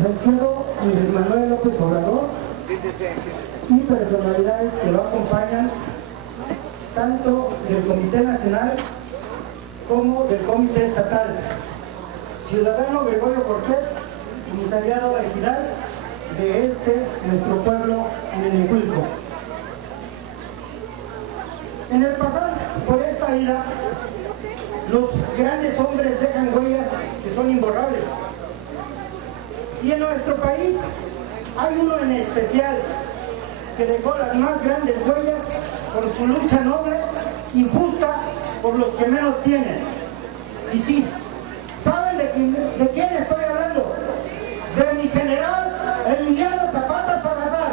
licenciado Andrés Manuel López Obrador y personalidades que lo acompañan, tanto del Comité Nacional como del Comité Estatal, ciudadano Gregorio Cortés, comisariado ejidal de nuestro pueblo Nenecuilco. En el pasar por esta ira, los grandes hombres dejan huellas que son imborrables. Y en nuestro país hay uno en especial que dejó las más grandes huellas por su lucha noble y justa por los que menos tienen. Y sí, ¿saben de quién estoy hablando? De mi general Emiliano Zapata Salazar.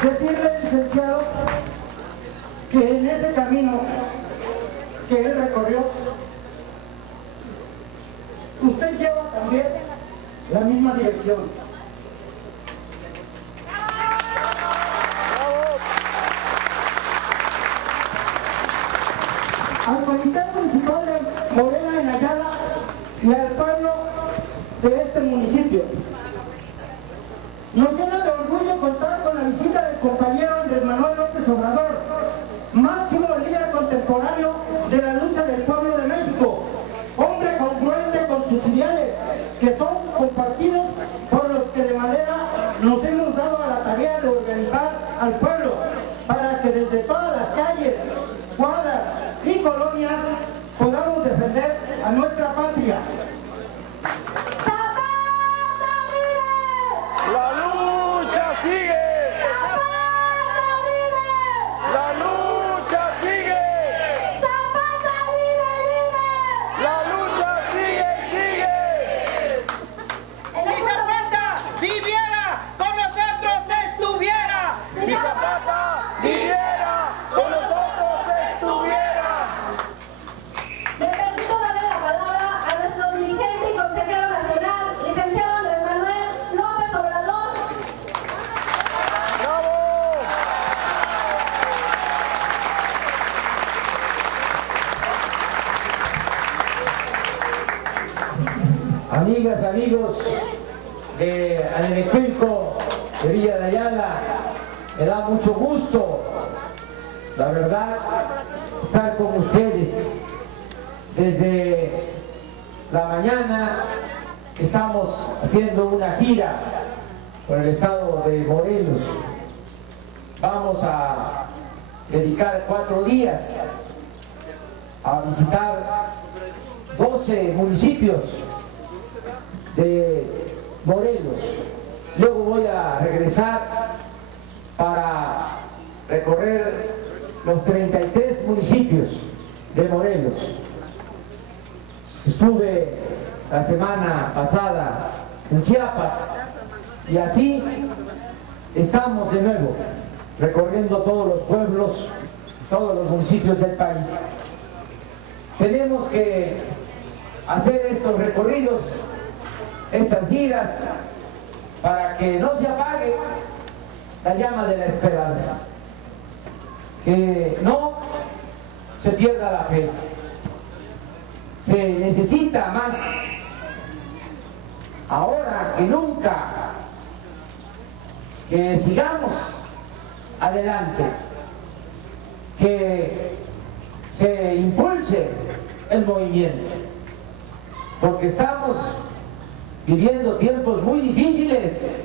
Decirle, licenciado, que en ese camino que él recorrió, usted lleva también la misma dirección. Al Comité Municipal de Morena en Ayala y al pueblo de este municipio, nos llena de orgullo contar con la visita del compañero Andrés Manuel López Obrador, máximo líder contemporáneo de la lucha del pueblo de México, hombre congruente con sus ideales, que son compartidos por los que de manera nos hemos dado a la tarea de organizar al pueblo, para que desde todas las calles, cuadras y colonias podamos defender a nuestra patria. ¡La lucha sigue! ¡Zapata vive! ¡La lucha sigue! ¡Zapata vive, vive! ¡La lucha sigue y sigue! Si Zapata viviera, con nosotros estuviera. Si Zapata viviera, con nosotros estuviera. Le permito darle la palabra a nuestro dirigente y consejero nacional, licenciado Andrés Manuel López Obrador. ¡Bravo! Amigas, amigos de Nenecuilco, de Villa de Ayala, me da mucho gusto, la verdad, estar con ustedes. Desde la mañana estamos haciendo una gira por el estado de Morelos. Vamos a dedicar 4 días a visitar 12 municipios de Morelos. Luego voy a regresar para recorrer los 33 municipios de Morelos. Estuve la semana pasada en Chiapas y así estamos de nuevo recorriendo todos los pueblos, todos los municipios del país. Tenemos que hacer estos recorridos, estas giras, para que no se apague la llama de la esperanza, que no se pierda la fe. Se necesita más ahora que nunca que sigamos adelante, que se impulse el movimiento, porque estamos viviendo tiempos muy difíciles,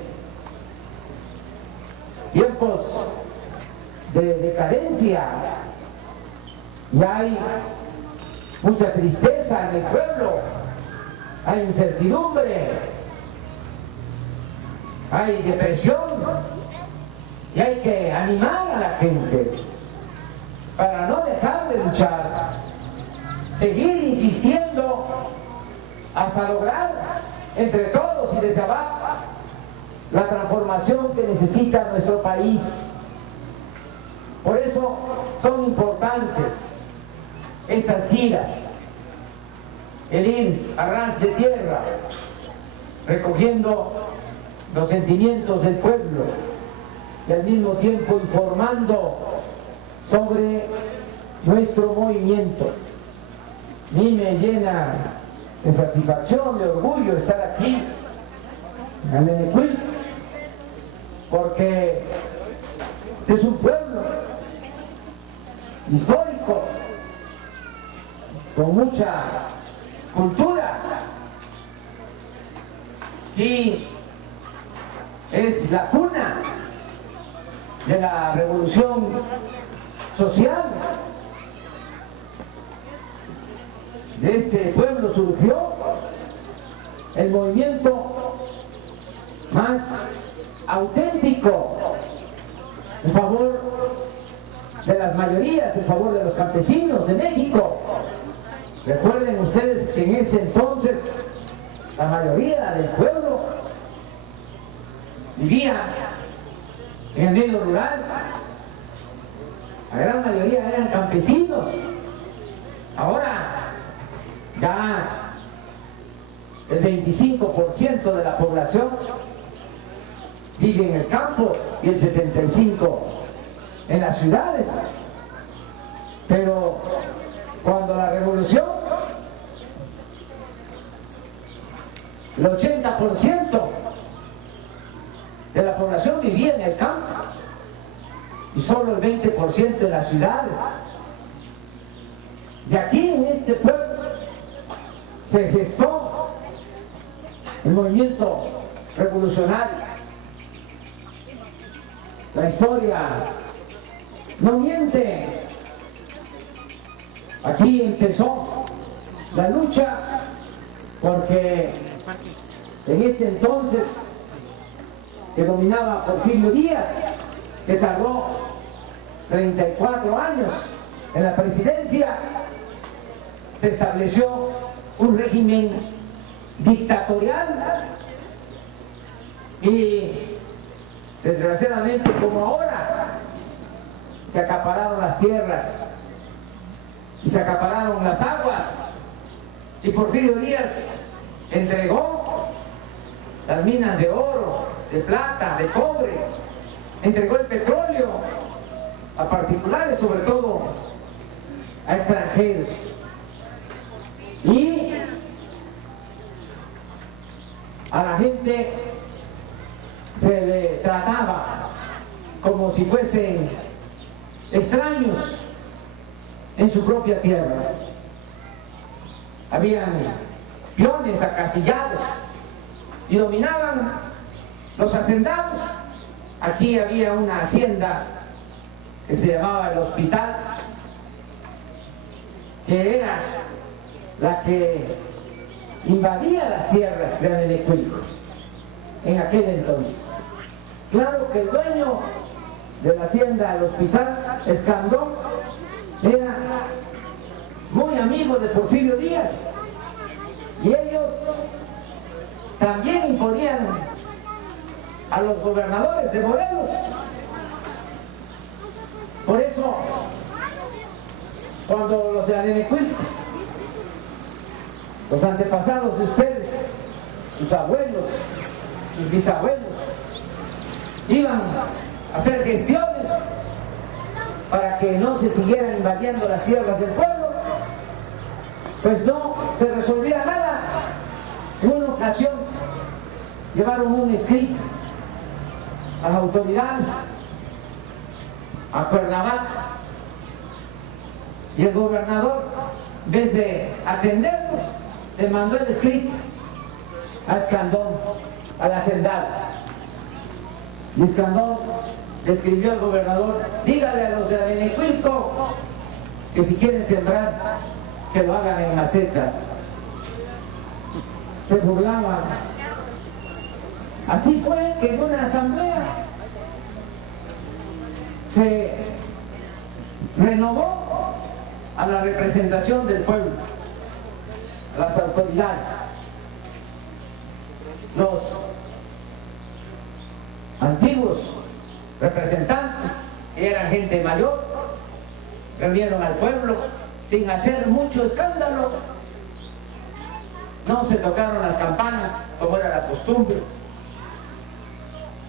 tiempos de decadencia, y hay mucha tristeza en el pueblo, hay incertidumbre, hay depresión, y hay que animar a la gente para no dejar de luchar, seguir insistiendo hasta lograr entre todos y desde abajo la transformación que necesita nuestro país. Por eso son importantes estas giras, el ir a ras de tierra, recogiendo los sentimientos del pueblo y al mismo tiempo informando sobre nuestro movimiento. A mí me llena de satisfacción, de orgullo estar aquí en Anenecuil, porque es un pueblo histórico, con mucha cultura, y es la cuna de la revolución social. De este pueblo surgió el movimiento más auténtico en favor de las mayorías, en favor de los campesinos de México. Recuerden ustedes que en ese entonces la mayoría del pueblo vivía en el medio rural. La gran mayoría eran campesinos. Ahora ya el 25% de la población vive en el campo y el 75% en las ciudades. Pero cuando la revolución, el 80% de la población vivía en el campo y solo el 20% en las ciudades. Y aquí en este pueblo se gestó el movimiento revolucionario. La historia no miente. Aquí empezó la lucha porque en ese entonces que dominaba Porfirio Díaz, que tardó 34 años en la presidencia, se estableció un régimen dictatorial y desgraciadamente, como ahora, se acapararon las tierras y se acapararon las aguas, y Porfirio Díaz entregó las minas de oro, de plata, de cobre, entregó el petróleo a particulares, sobre todo a extranjeros. Y a la gente se le trataba como si fuesen extraños en su propia tierra. Habían peones acasillados y dominaban los hacendados. Aquí había una hacienda que se llamaba el Hospital, que era la que invadía las tierras de Anenecuil en aquel entonces. Claro que el dueño de la hacienda del Hospital, Escandón, era muy amigo de Porfirio Díaz, y ellos también imponían a los gobernadores de Morelos. Por eso, cuando los de Anenecuil, los antepasados de ustedes, sus abuelos, sus bisabuelos, iban a hacer gestiones para que no se siguieran invadiendo las tierras del pueblo, pues no se resolvía nada. En una ocasión llevaron un escrito a las autoridades a Cuernavaca, y el gobernador, en vez de atenderlos, le mandó el escrito a Escandón, al hacendado. Y Escandón le escribió al gobernador: dígale a los de Anenecuilco que si quieren sembrar, que lo hagan en maceta. Se burlaban. Así fue que en una asamblea se renovó a la representación del pueblo, a las autoridades. Los antiguos representantes, que eran gente mayor, reunieron al pueblo sin hacer mucho escándalo. No se tocaron las campanas como era la costumbre,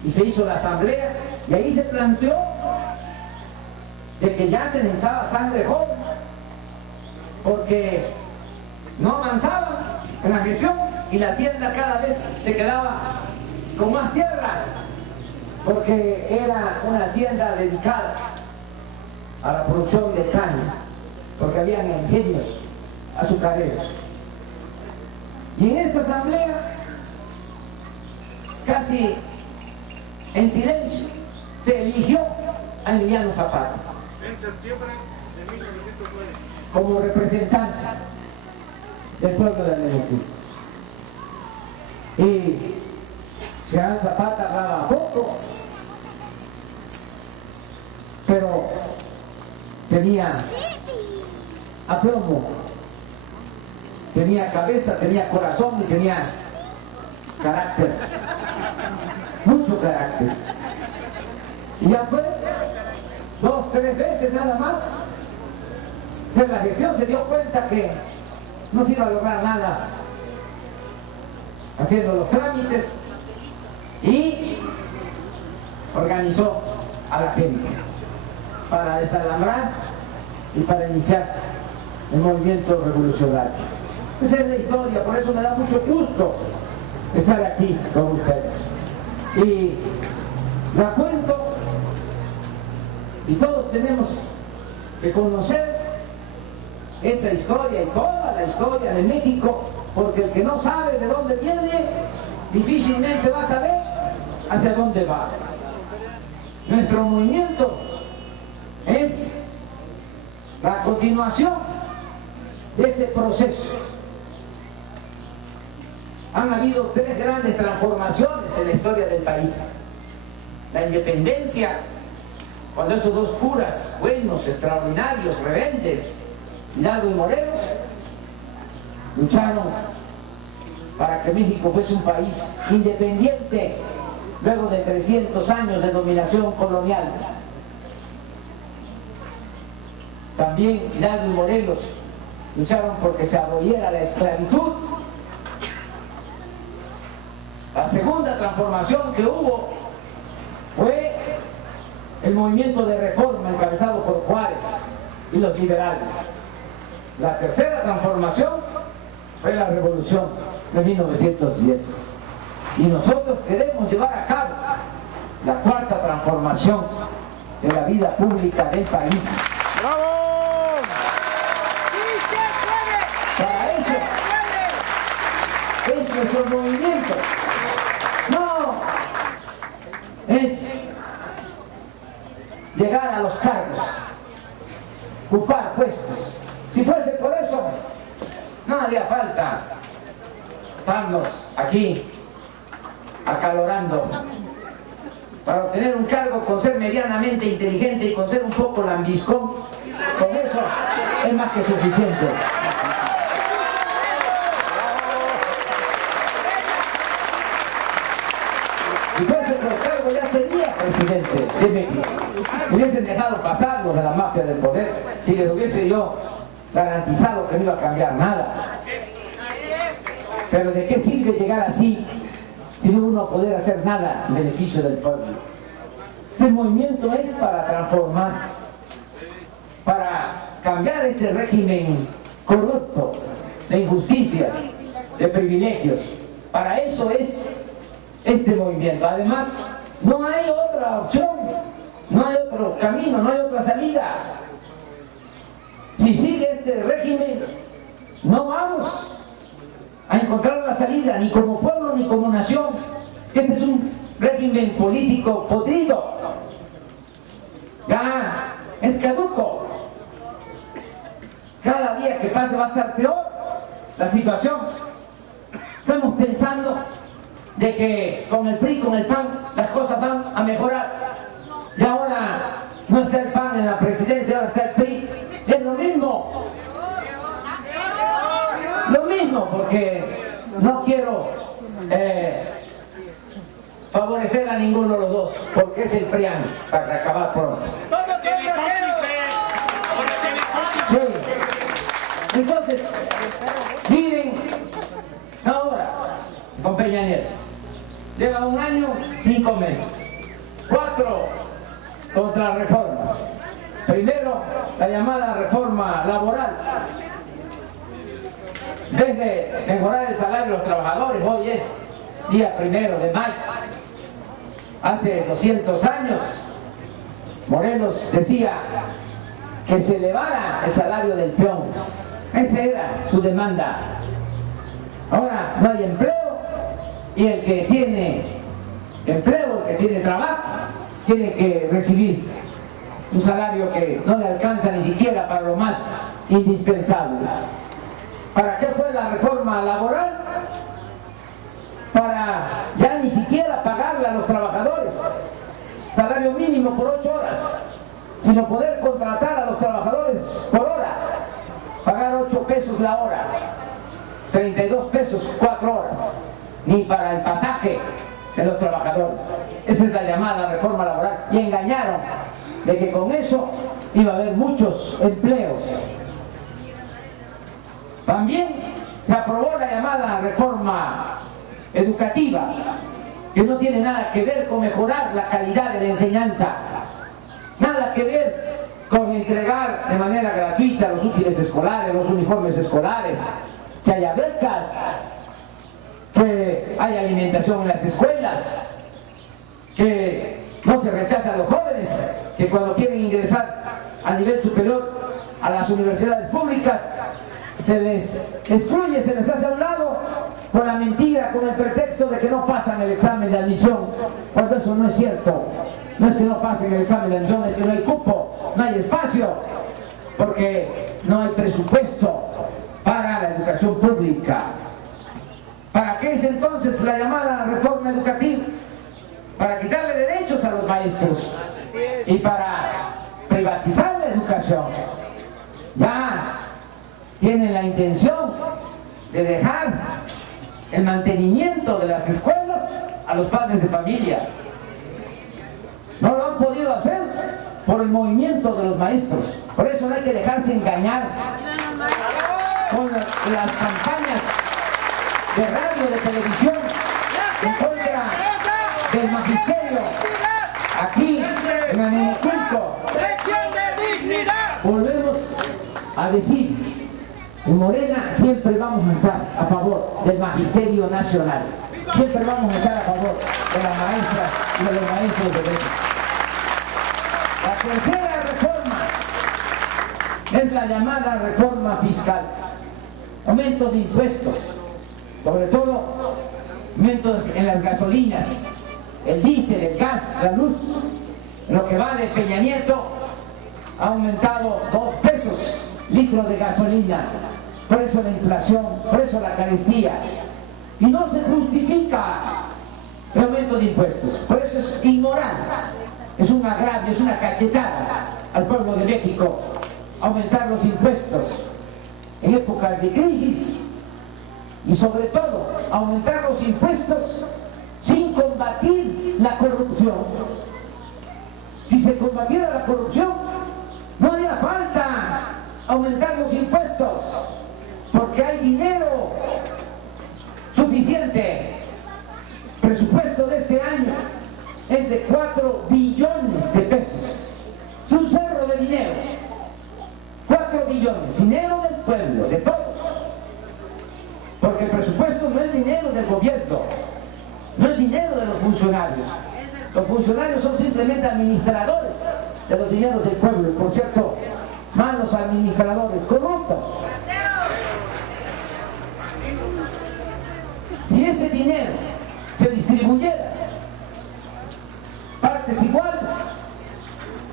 y se hizo la asamblea, y ahí se planteó de que ya se necesitaba sangre joven porque no avanzaban en la gestión y la hacienda cada vez se quedaba con más tierra, porque era una hacienda dedicada a la producción de caña, porque habían ingenios azucareros. Y en esa asamblea, casi en silencio, se eligió a Emiliano Zapata en septiembre de 1909 como representante del pueblo de Arequipa. Y General Zapata hablaba poco, pero tenía aplomo, tenía cabeza, tenía corazón y tenía carácter, mucho carácter. Y ya fue 2, 3 veces nada más. La gestión se dio cuenta que no se iba a lograr nada haciendo los trámites y organizó a la gente para desalambrar y para iniciar el movimiento revolucionario. Esa es la historia, por eso me da mucho gusto estar aquí con ustedes. Y la cuento, y todos tenemos que conocer esa historia y toda la historia de México, porque el que no sabe de dónde viene, difícilmente va a saber hacia dónde va. Nuestro movimiento es la continuación de ese proceso. Han habido 3 grandes transformaciones en la historia del país. La independencia, cuando esos 2 curas buenos, extraordinarios, rebeldes, Hidalgo y Morelos, lucharon para que México fuese un país independiente luego de 300 años de dominación colonial. También Hidalgo y Morelos lucharon porque se aboliera la esclavitud. La segunda transformación que hubo fue el movimiento de reforma encabezado por Juárez y los liberales. La tercera transformación fue la revolución de 1910. Y nosotros queremos llevar a cabo la cuarta transformación de la vida pública del país. ¡Bravo! Para eso es nuestro movimiento. No es llegar a los cargos, ocupar puestos. Si fuese por eso, no haría falta estarnos aquí acalorando para obtener un cargo con ser medianamente inteligente y con ser un poco lambiscón. Con eso es más que suficiente. Si fuese por cargo ya sería presidente de México. Hubiesen dejado pasar los de la mafia del poder si les hubiese yo garantizado que no iba a cambiar nada. Pero ¿de qué sirve llegar así si no uno poder hacer nada en beneficio del pueblo? Este movimiento es para transformar, para cambiar este régimen corrupto de injusticias, de privilegios. Para eso es este movimiento. Además, no hay otra opción, no hay otro camino, no hay otra salida. Si sigue este régimen, no vamos a encontrar la salida, ni como pueblo ni como nación. Este es un régimen político podrido, ya es caduco. Cada día que pase va a estar peor la situación. Estamos pensando de que con el PRI, con el PAN, las cosas van a mejorar. Y ahora no está el PAN en la presidencia, ahora está el PRI. Es lo mismo. Lo mismo, porque no quiero favorecer a ninguno de los dos, porque es el PRIAN, para acabar pronto. Sí. Entonces, miren, ahora, con Peña Nieto, lleva 1 año, 5 meses, 4 contrarreformas. Primero, la llamada reforma laboral, En vez de mejorar el salario de los trabajadores, hoy es día 1 de mayo. Hace 200 años, Morelos decía que se elevara el salario del peón. Esa era su demanda. Ahora no hay empleo y el que tiene empleo, el que tiene trabajo, tiene que recibir un salario que no le alcanza ni siquiera para lo más indispensable. ¿Para qué fue la reforma laboral? Para ya ni siquiera pagarle a los trabajadores salario mínimo por 8 horas, sino poder contratar a los trabajadores por hora, pagar 8 pesos la hora, 32 pesos 4 horas, ni para el pasaje de los trabajadores. Esa es la llamada reforma laboral, y engañaron de que con eso iba a haber muchos empleos. También se aprobó la llamada reforma educativa, que no tiene nada que ver con mejorar la calidad de la enseñanza, nada que ver con entregar de manera gratuita los útiles escolares, los uniformes escolares, que haya becas, que haya alimentación en las escuelas, que no se rechaza a los jóvenes que cuando quieren ingresar a nivel superior a las universidades públicas se les excluye, se les hace a un lado con la mentira, con el pretexto de que no pasan el examen de admisión, cuando eso no es cierto. No es que no pasen el examen de admisión, es que no hay cupo, no hay espacio, porque no hay presupuesto para la educación pública. ¿Para qué es entonces la llamada reforma educativa? Para quitarle derechos a los maestros y para privatizar la educación. Ya tienen la intención de dejar el mantenimiento de las escuelas a los padres de familia. No lo han podido hacer por el movimiento de los maestros. Por eso no hay que dejarse engañar con las campañas de radio, de televisión en contra del magisterio aquí en Animoculco. Volvemos a decir, en Morena siempre vamos a estar a favor del magisterio nacional, siempre vamos a estar a favor de las maestras y de los maestros de México. La tercera reforma es la llamada reforma fiscal, aumento de impuestos, sobre todo aumentos en las gasolinas, el diésel, el gas, la luz. Lo que va de Peña Nieto ha aumentado 2 pesos litro de gasolina. Por eso la inflación, por eso la carestía. Y no se justifica el aumento de impuestos. Por eso es inmoral, es un agravio, es una cachetada al pueblo de México aumentar los impuestos en épocas de crisis y sobre todo aumentar los impuestos sin combatir la corrupción. Si se combatiera la corrupción, no haría falta aumentar los impuestos, porque hay dinero suficiente. El presupuesto de este año es de 4 billones de pesos. Es un cerro de dinero. 4 billones, dinero del pueblo, de todos. Porque el presupuesto no es dinero del gobierno, no es dinero de los funcionarios. Los funcionarios son simplemente administradores de los dineros del pueblo. Y por cierto, malos administradores, corruptos. Si ese dinero se distribuyera partes iguales,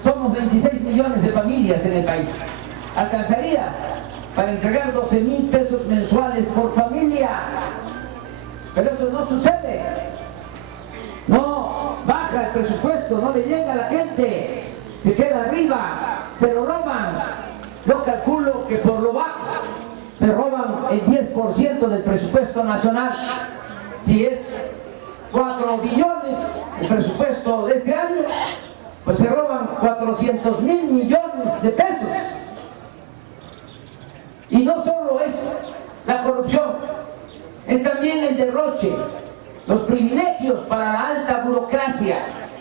somos 26 millones de familias en el país, alcanzaría para entregar 12,000 pesos mensuales por familia. Pero eso no sucede. No baja el presupuesto, no le llega a la gente, se queda arriba, se lo roban. Yo calculo que por lo bajo se roban el 10% del presupuesto nacional. Si es 4 billones el presupuesto de este año, pues se roban 400,000 millones de pesos. Y no solo es la corrupción, es también el derroche, los privilegios para la alta burocracia.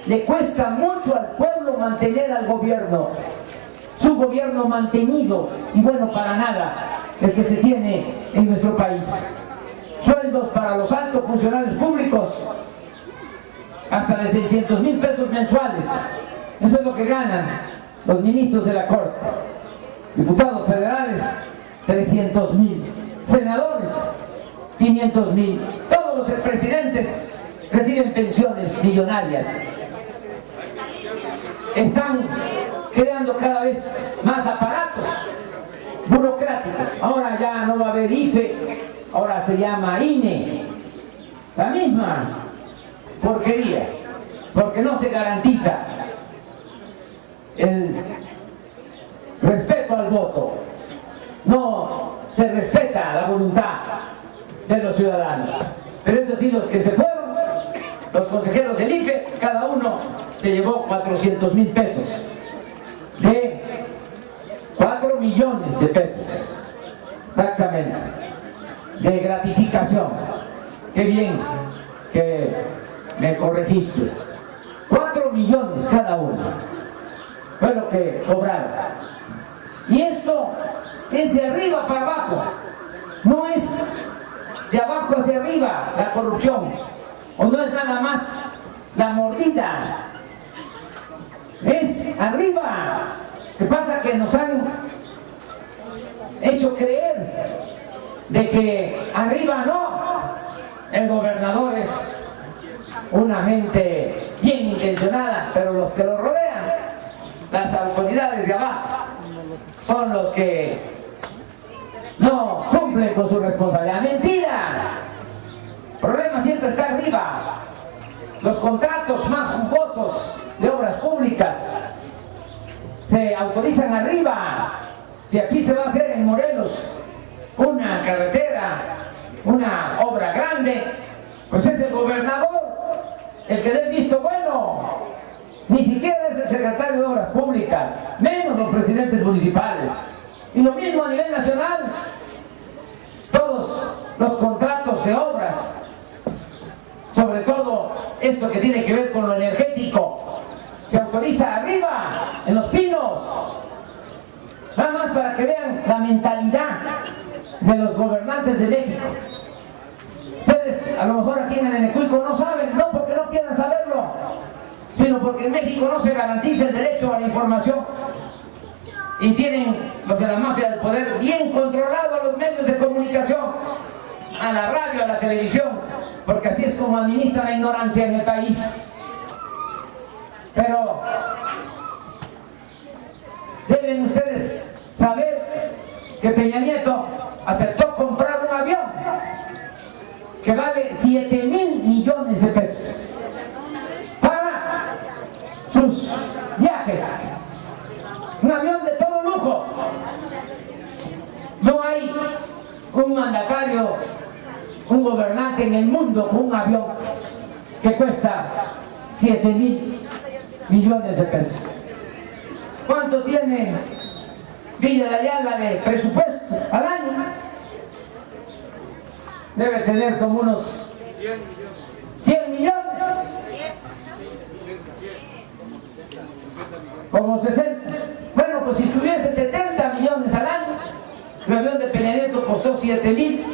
Le cuesta mucho al pueblo mantener al gobierno. Su gobierno mantenido y bueno para nada. el que se tiene en nuestro país. Sueldos para los altos funcionarios públicos hasta de 600,000 pesos mensuales. Eso es lo que ganan los ministros de la Corte. Diputados federales, 300,000. Senadores, 500,000. Todos los expresidentes reciben pensiones millonarias. Están creando cada vez más aparatos burocráticos. Ahora ya no va a haber IFE, ahora se llama INE. La misma porquería, porque no se garantiza el respeto al voto, no se respeta la voluntad de los ciudadanos. Pero eso sí, los que se fueron, los consejeros del IFE, cada uno se llevó 400,000 pesos, de 4 millones de pesos, exactamente, de gratificación. Qué bien que me corregiste. 4 millones cada uno fue lo que cobraron. Y esto es de arriba para abajo, no es de abajo hacia arriba la corrupción, o no es nada más la mordida, es arriba. ¿Qué pasa? Que nos han hecho creer de que arriba no. El gobernador es una gente bien intencionada, pero los que lo rodean, las autoridades de abajo, son los que no cumplen con su responsabilidad. ¡Mentira! El problema siempre está arriba. Los contratos más jugosos de obras públicas se autorizan arriba. Si aquí se va a hacer en Morelos una carretera, una obra grande, pues es el gobernador el que dé el visto bueno. Ni siquiera es el secretario de Obras Públicas, menos los presidentes municipales. Y lo mismo a nivel nacional. Todos los contratos de obras, sobre todo esto que tiene que ver con lo energético, se autoriza arriba, en Los Pinos. Nada más para que vean la mentalidad de los gobernantes de México. Ustedes a lo mejor aquí en el Enecuilco no saben, no porque no quieran saberlo, sino porque en México no se garantiza el derecho a la información y tienen los de la mafia del poder bien controlado a los medios de comunicación, a la radio, a la televisión, porque así es como administran la ignorancia en el país. Pero deben ustedes saber que Peña Nieto aceptó comprar un avión que vale 7,000 millones de pesos para sus viajes. Un avión de todo lujo. No hay un mandatario, un gobernante en el mundo con un avión que cuesta 7,000 millones de pesos. ¿Cuánto tiene Villa de Ayala de presupuesto al año? Debe tener como unos 100 millones. Como 60. Bueno, pues si tuviese 70 millones al año, el avión de Peña Nieto costó 7,000.